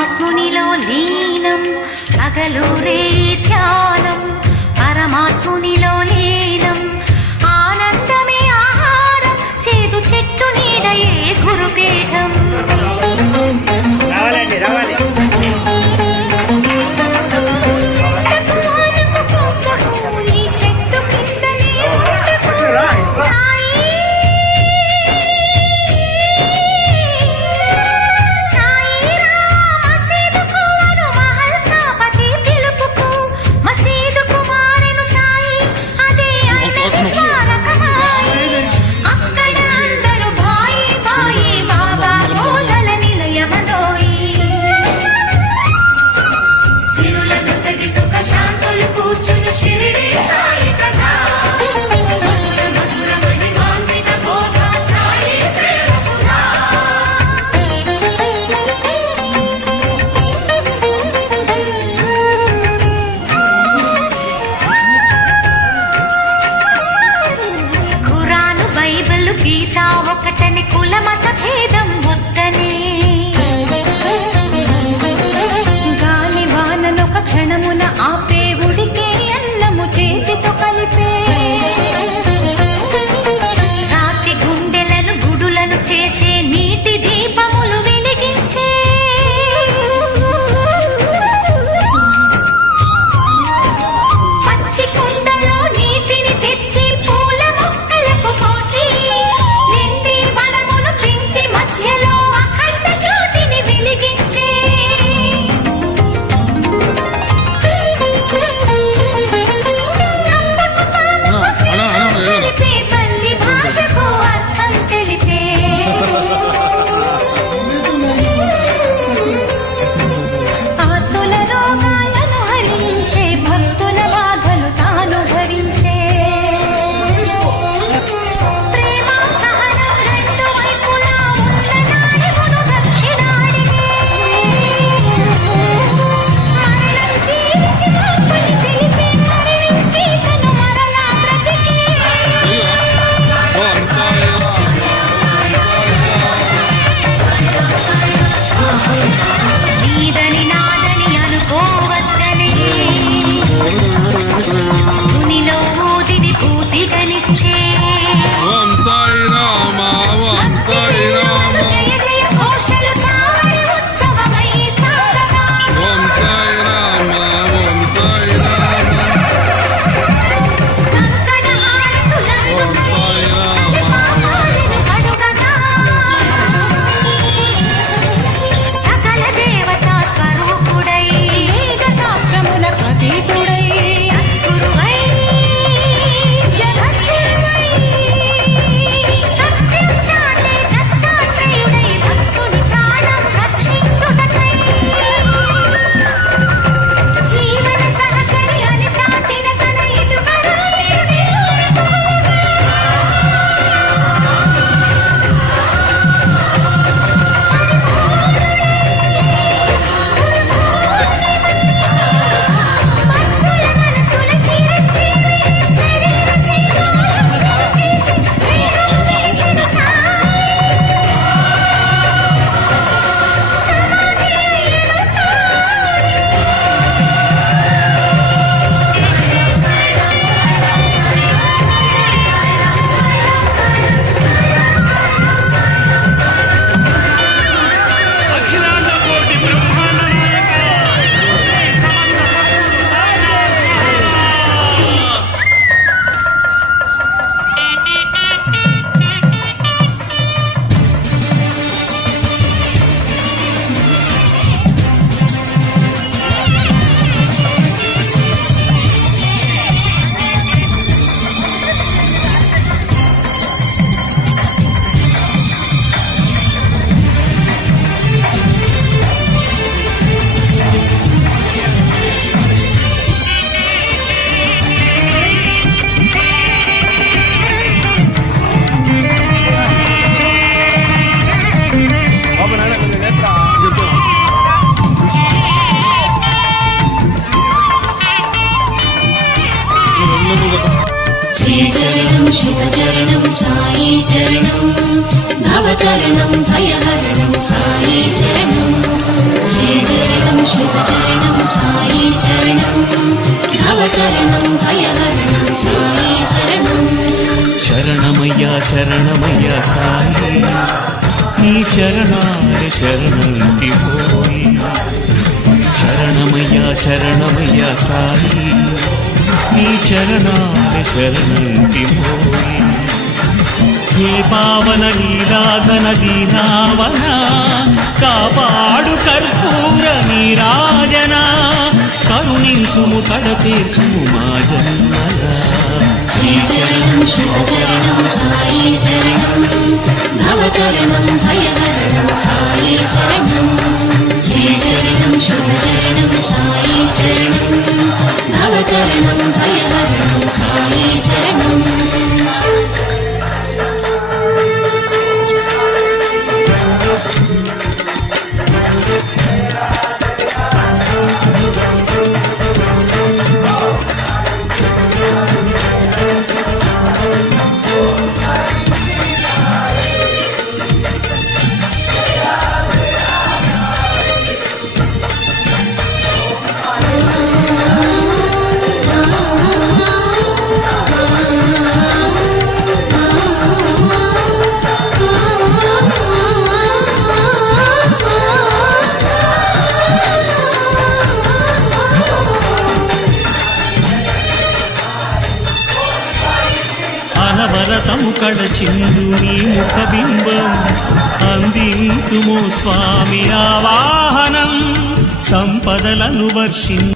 పరమాత్మునిలో లీనం అగలూరే ధ్యానం పరమాత్మునిలో లీనం ఆనందమే ఆహారం చేదు చెట్టు నీడయే గురుపీఠం ఒకటని కులమత భేదం వద్దనే గాలి వాననొక క్షణమున ఆపే ఉడికే అన్నము చేతితో కలిపే రాతి గుండెలను గుడులను చేసే నీటి దీపములు వెలిగించే పచ్చి కుండలో నీటిని తెచ్చి పూల మొక్కలకు పోసి మధ్యలో అఖండ జ్యోతిని వెలిగించే తెలిపే పల్లి భాషకు అర్థం తెలిపే ఆతుల రోగాలను హరించే భక్తుల బాధలు తాను భరించే श्रीचरणं शिवचरणं साई चरणं भवतरणं भयहरणं साई शरणं శరణమయ్య సాయి నీ చరణాల శరణంటి పోయి శరణమయ్య సాయి నీ చరణాల శరణంటి పోయి హే పావన లీలాగన దీనావన కాపాడు కర్పూర నీరాజన కరుణించుము కడతీర్చుము మా జన్మల శ్రీచరణం శుభచరణం సాయి చరణం భవతరణం భయహరణం సాయి శరణం శ్రీచరణం శుభచరణం సాయి చరణం భవతరణం భయహరణం సాయి శరణం అనవరతము కడచిందు నీ ముఖబింబం అందింతుము స్వామి ఆవాహనం సంపదలను వర్షించు